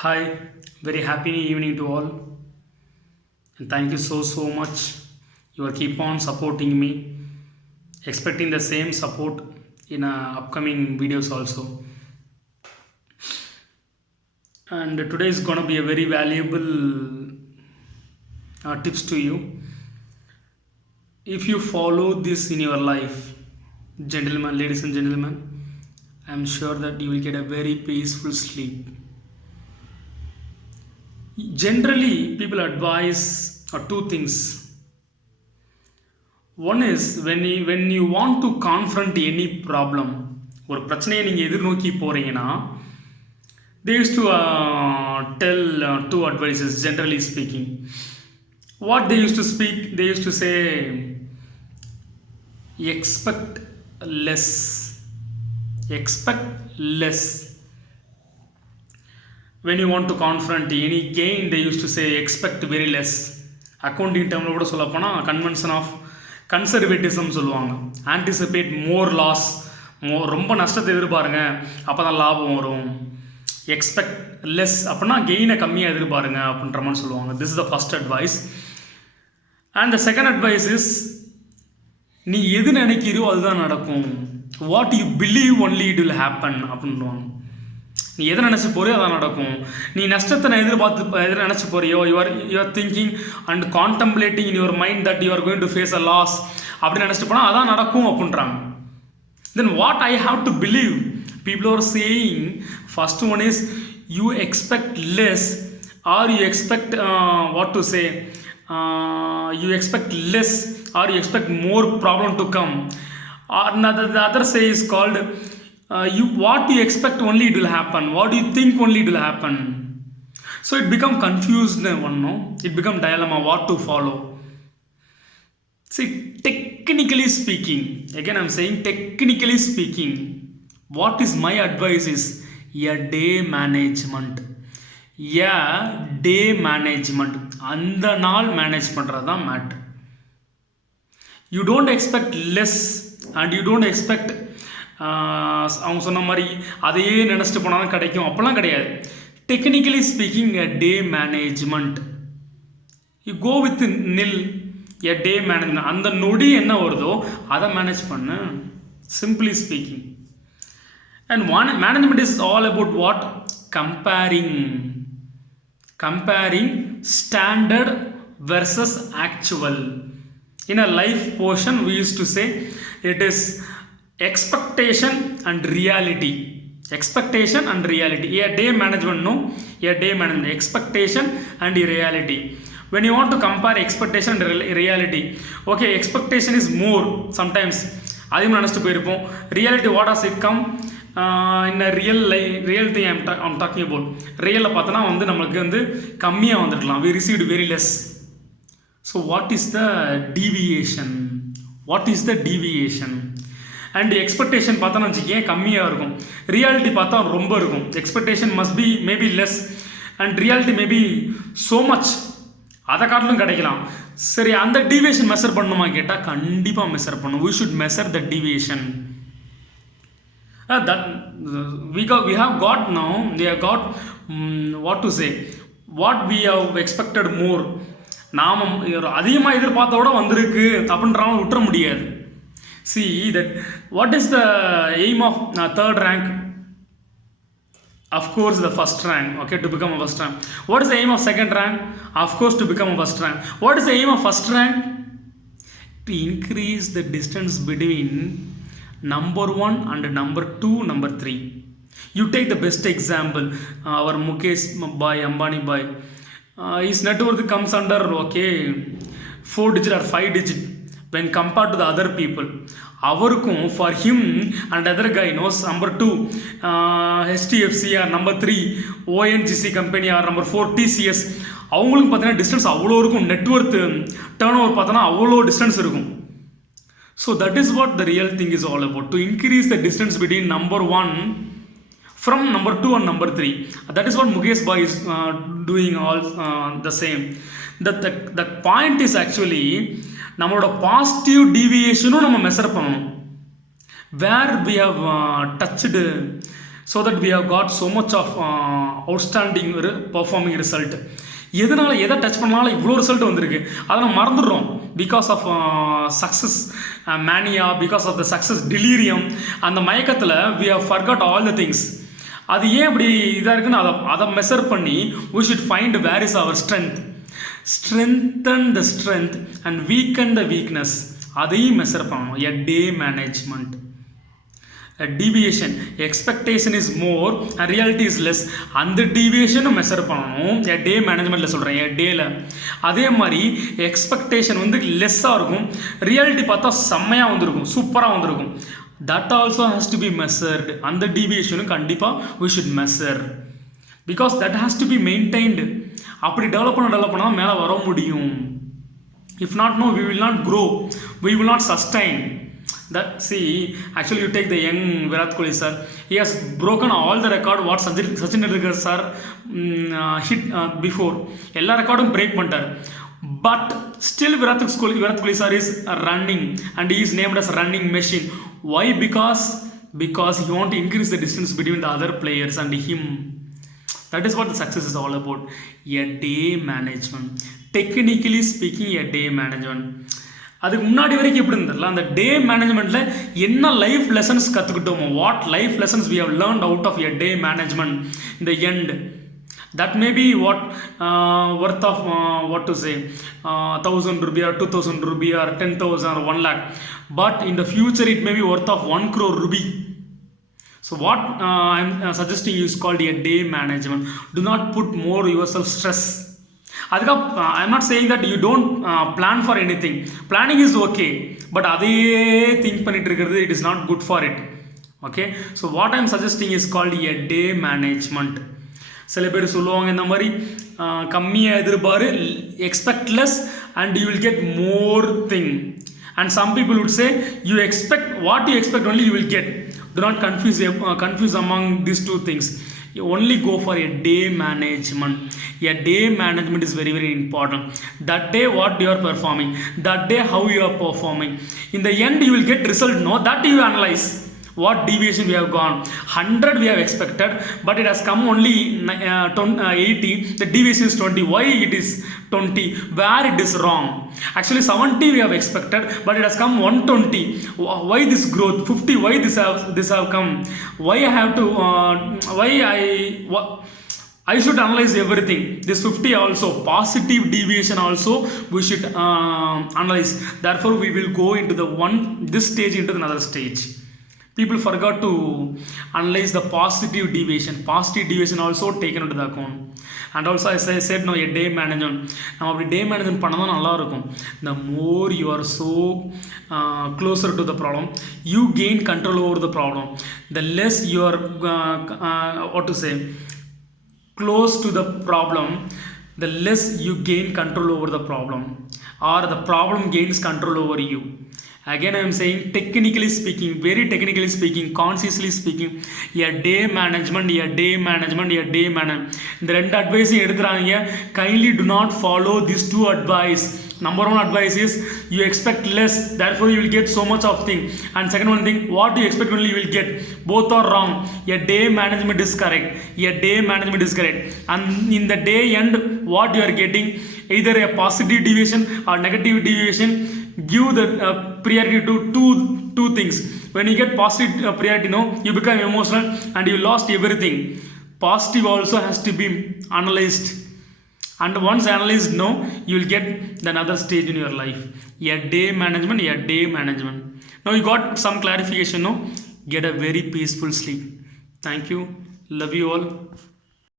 Hi, very happy evening to all, and thank you so much. You are keep on supporting me, expecting the same support in upcoming videos also. And today is gonna be a very valuable tips to you. If you follow this in your life, gentlemen, ladies and gentlemen, I am sure that you will get a very peaceful sleep. Generally, people advise two things. One is when you want to confront any problem, ஒரு பிரச்சனையை நீங்கள் எதிர்நோக்கி போகிறீங்கன்னா they used to tell two advices, generally speaking. What they used to speak, they used to say, expect less. Expect less. When you want to confront any gain, they used to say expect very less. Accounting டேர்மில் கூட சொல்லப்போனால் convention of conservatism சொல்லுவாங்க. ஆன்டிசிபேட் மோர் லாஸ், ரொம்ப நஷ்டத்தை எதிர்பாருங்க, அப்போ தான் லாபம் வரும். எக்ஸ்பெக்ட் லெஸ் அப்படின்னா கெயினை கம்மியாக எதிர்பாருங்க அப்படின்ற மாதிரி சொல்லுவாங்க. This is the first advice. And the second advice is, நீ எது நினைக்கிறோ அதுதான் நடக்கும். What you believe only it will happen அப்படின்வாங்க. நீ எதை நினச்சி போறியோ அதான் நடக்கும். நீ நஷ்டத்தை நான் எதிர்பார்த்து நினச்சி போறியோ, you're thinking and contemplating in your mind that you are going to face a loss அப்படின்னு நினச்சிட்டு போனால் அதான் நடக்கும் அப்படின்றாங்க. Then what I have to believe? People are saying, first one is you expect less, or you expect what to say, you expect less or you expect more problem to come. Or the other say is called what you expect only it will happen, what you think only it will happen. So it become confused one, no? It become dilemma what to follow. See, technically speaking, again I'm saying technically speaking, what is my advice is a day management. அந்த நாள் manage பண்ணுறது தான் matter. You don't expect less and you don't expect அவங்க சொன்ன மாதிரி அதையே நினச்சிட்டு போனாலும் கிடைக்கும், அப்படிலாம் கிடையாது. Technically speaking a day management, you go with nil a day management. அந்த நொடி என்ன வருதோ அதை மேனேஜ் பண்ணு, simply speaking. And management is all about what? Comparing standard versus actual. In a life portion, we used to say it is expectation and reality. Expectation and reality. A day management, no? A day management. Expectation and reality. When you want to compare expectation and reality, okay, expectation is more sometimes. அதையும் நினச்சிட்டு போயிருப்போம். Reality what as it come in a real thing I'm talking about. ரியலில் பார்த்தோன்னா நம்மளுக்கு கம்மியாக வந்துருக்கலாம். we received very less. So what is the deviation? And expectation பார்த்தோன்னா வச்சுக்கேன் கம்மியாக இருக்கும், ரியாலிட்டி பார்த்தா ரொம்ப இருக்கும். Expectation must be maybe less and reality maybe so much, அதை காட்டிலும் கிடைக்கலாம். சரி, அந்த டீவியேஷன் மெஷர் பண்ணணுமா கேட்டால் கண்டிப்பாக மெஷர் பண்ணணும். we should measure the deviation. That we have got now, they have got what to say, what we have expected more. நாம் அதிகமாக எதிர்பார்த்தோட வந்திருக்கு அப்படின்றாலும் விட்டுற முடியாது. See that what is the aim of third rank? Of course the first rank, okay, to become a first rank. What is the aim of second rank? Of course to become a first rank. What is the aim of first rank? To increase the distance between number 1 and number 2, number 3. You take the best example, our Mukesh bhai, Ambani bhai, his net worth comes under, okay, 4 digit or 5 digit when compared to the other people. அவருக்கும் for him and other guy knows number 2 HDFC or number 3 ONGC company or number 4 TCS, அவங்களுக்கு பார்த்தீங்கன்னா டிஸ்டன்ஸ் அவ்வளோ இருக்கும். Net worth turn over பார்த்தோன்னா அவ்வளோ டிஸ்டன்ஸ் இருக்கும். So that is what the real thing is all about, to increase the distance between number 1 from number 2 and number 3. That is what Mukesh bhai is doing all the same. The point is actually நம்மளோட பாசிட்டிவ் டீவியேஷனும் நம்ம மெஷர் பண்ணணும். வேர் we have touched so that we have got so much of outstanding performing result. எதனால் எதை டச் பண்ணாலும் இவ்வளோ ரிசல்ட் வந்திருக்கு, அதை நம்ம மறந்துடுறோம். Because of success mania, because of the success delirium, அந்த மயக்கத்தில் we have forgot all the things. அது ஏன் அப்படி இதாக இருக்குன்னு அதை மெஷர் பண்ணி we should find where is our strength, strengthen the strength and weaken the weakness. அதையும் மெஷர் பண்ணணும். a day management. A deviation, expectation is more and reality is less. அந்த டீவியேஷனும் மெஷர் பண்ணணும். a day managementல சொல்கிறேன், a dayல. அதே மாதிரி எக்ஸ்பெக்டேஷன் வந்து லெஸ்ஸாக இருக்கும், ரியாலிட்டி பார்த்தா செம்மையாக வந்திருக்கும், சூப்பராக வந்திருக்கும். that also has to be measured. அந்த டீவியேஷனும் கண்டிப்பாக we should measure because that has to be maintained. அப்படி டெவலப் பண்ணால் மேலே வர முடியும். if not, no, we will not grow, we will not sustain. See, actually you take the young Virat Kohli sir, he has broken all the record what Sachin Tendulkar sir hit before. எல்லா ரெக்கார்டும் பிரேக் பண்ணிட்டார். But still Virat Kohli sir is running and he is named as running machine. Why? Because he want to increase the distance between the other players and him. That is what the success is all about. A day management. Technically speaking, a day management. அதுக்கு முன்னாடி வரைக்கும் எப்படி இருந்ததில்ல, அந்த day மேனேஜ்மெண்ட்டில் என்ன life lessons கற்றுக்கிட்டோமோ, what life lessons we have learnt out of a day management in the end, that may be what worth of what to say 1000 rupee or 2000 rupee or 10,000 or 1 lakh, but in the future it may be worth of 1 crore rupee. So what I'm suggesting is called a day management. Do not put more yourself stress. அதுக்காக I am not saying that you don't plan for any thing. Planning is okay, but அதையே think பண்ணிட்டு இருக்கிறது it is not good for it. Okay, so what I am suggesting is called a day management. சில பேர் சொல்லுவாங்க இந்த மாதிரி கம்மியாக எதிர்பாரு, expect less and you will get more thing. And some people would say you expect what you expect only you will get. Do not confuse among these two things. You only go for a day management. A day management is very, very important. That day what you are performing, that day how you are performing. In the end you will get result, no, that you analyze. What deviation we have gone, 100 we have expected, but it has come only 80, the deviation is 20. Why it is 20? Where it is wrong? Actually 70 we have expected, but it has come 120. Why this growth? 50, why this have come? Why I have to I should analyze everything. This 50 also, positive deviation also we should analyze. Therefore we will go into this stage into another stage. People forgot to analyze the positive deviation. Positive deviation also taken into the account. And also as I said, no, a day management. நம்ம அப்படி டே மேனேஜ்மெண்ட் பண்ண தான் நல்லா இருக்கும். The more you are so closer to the problem, you gain control over the problem. The less you are what to say, close to the problem, the less you gain control over the problem, or the problem gains control over you. Again I am saying, technically speaking, very technically speaking, consciously speaking, a day management. இந்த ரெண்டு அட்வைஸையும் எடுத்துறாங்க. Kindly do not follow these two advice. Number one advice is you expect less, therefore you will get so much of thing. And second one thing, what you expect only you will get. Both are wrong. A day management is correct. And in the day end, what you are getting, either a positive deviation or negative deviation. Give the priority to two things. When you get positive priority, no, you become emotional and you lost everything. Positive also has to be analyzed, and once analyzed, no, you will get the another stage in your life. A day management. Now you got some clarification, no? Get a very peaceful sleep. Thank you. Love you all.